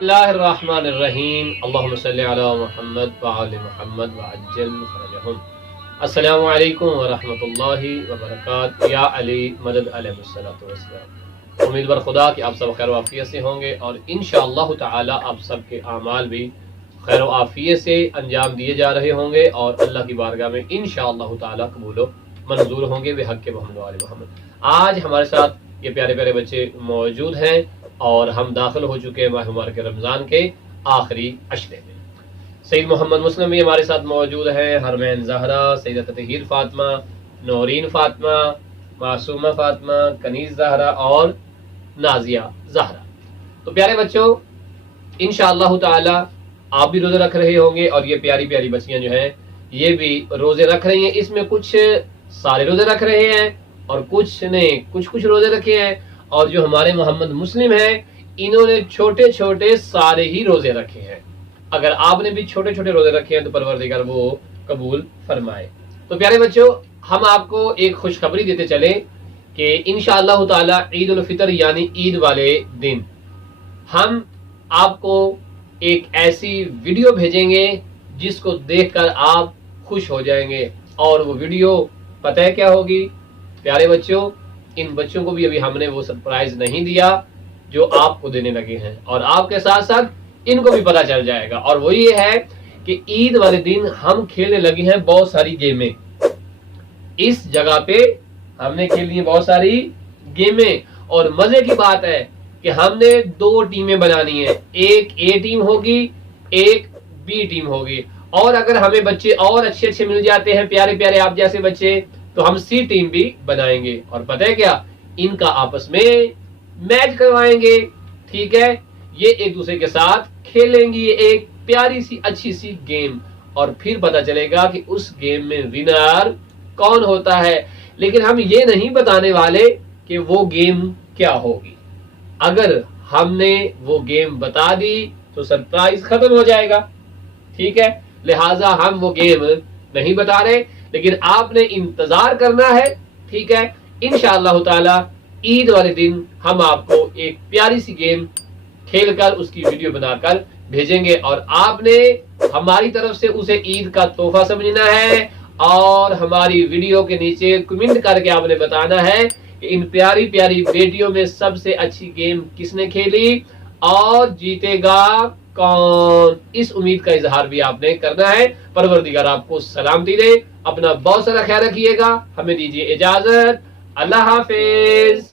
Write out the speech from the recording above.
اللہ الرحمن الرحیم اللہم صلی علی محمد وعلی محمد وعجل فرجہم۔ السلام علیکم ورحمۃ اللہ وبرکاتہ۔ یا علی مدد علیہ السلام۔ امید بر خدا کہ آپ سب خیر و عافیت سے ہوں گے اور انشاءاللہ تعالی آپ سب کے اعمال بھی خیر و عافیت سے انجام دیے جا رہے ہوں گے اور اللہ کی بارگاہ میں انشاءاللہ تعالی قبول و منظور ہوں گے بحق محمد و آل محمد۔ آج ہمارے ساتھ یہ پیارے پیارے بچے موجود ہیں اور ہم داخل ہو چکے ہیں ماہ مبارک رمضان کے آخری عشرے میں۔ سید محمد مسلم بھی ہمارے ساتھ موجود ہیں، حرمین زہرا، سیدہ تطہیر فاطمہ، نورین فاطمہ، معصومہ فاطمہ، کنیز زہرا اور نازیہ زہرا۔ تو پیارے بچوں، انشاءاللہ تعالی آپ بھی روزے رکھ رہے ہوں گے اور یہ پیاری پیاری بچیاں جو ہیں یہ بھی روزے رکھ رہی ہیں۔ اس میں کچھ سارے روزے رکھ رہے ہیں اور کچھ نے کچھ روزے رکھے ہیں، اور جو ہمارے محمد مسلم ہیں انہوں نے چھوٹے چھوٹے سارے ہی روزے رکھے ہیں۔ اگر آپ نے بھی چھوٹے چھوٹے روزے رکھے ہیں تو پروردگار وہ قبول فرمائے۔ تو پیارے بچوں، ہم آپ کو ایک خوشخبری دیتے چلیں کہ انشاءاللہ تعالی عید الفطر یعنی عید والے دن ہم آپ کو ایک ایسی ویڈیو بھیجیں گے جس کو دیکھ کر آپ خوش ہو جائیں گے، اور وہ ویڈیو پتہ ہے کیا ہوگی؟ پیارے بچوں، ان بچوں کو بھی ابھی ہم نے وہ سرپرائز نہیں دیا جو آپ کو دینے لگے ہیں، اور آپ کے ساتھ ساتھ ان کو بھی پتہ چل جائے گا، اور وہ یہ ہے کہ عید والے دن ہم کھیلنے لگے ہیں بہت ساری گیمیں۔ اس جگہ پہ ہم نے کھیلی ہیں بہت ساری گیمیں، اور مزے کی بات ہے کہ ہم نے 2 ٹیمیں بنانی ہیں، ایک اے ٹیم ہوگی ایک بی ٹیم ہوگی، اور اگر ہمیں بچے اور اچھے مل جاتے ہیں، پیارے پیارے آپ جیسے بچے، تو ہم سی ٹیم بھی بنائیں گے، اور پتہ ہے کیا، ان کا آپس میں میچ کروائیں گے۔ ٹھیک ہے، یہ ایک دوسرے کے ساتھ کھیلیں گی ایک پیاری سی اچھی سی گیم، اور پھر پتا چلے گا کہ اس گیم میں ونر کون ہوتا ہے۔ لیکن ہم یہ نہیں بتانے والے کہ وہ گیم کیا ہوگی۔ اگر ہم نے وہ گیم بتا دی تو سرپرائز ختم ہو جائے گا، ٹھیک ہے، لہٰذا ہم وہ گیم نہیں بتا رہے، لیکن آپ نے انتظار کرنا ہے، ٹھیک ہے۔ انشاءاللہ تعالی عید والے دن ہم آپ کو ایک پیاری سی گیم کھیل کر اس کی ویڈیو بنا کر بھیجیں گے، اور آپ نے ہماری طرف سے اسے عید کا تحفہ سمجھنا ہے، اور ہماری ویڈیو کے نیچے کمنٹ کر کے آپ نے بتانا ہے کہ ان پیاری پیاری بیٹیوں میں سب سے اچھی گیم کس نے کھیلی اور جیتے گا کون۔ اس امید کا اظہار بھی آپ نے کرنا ہے۔ پروردگار آپ کو سلامتی دے، اپنا بہت سارا خیال رکھیے گا، ہمیں دیجیے اجازت، اللہ حافظ۔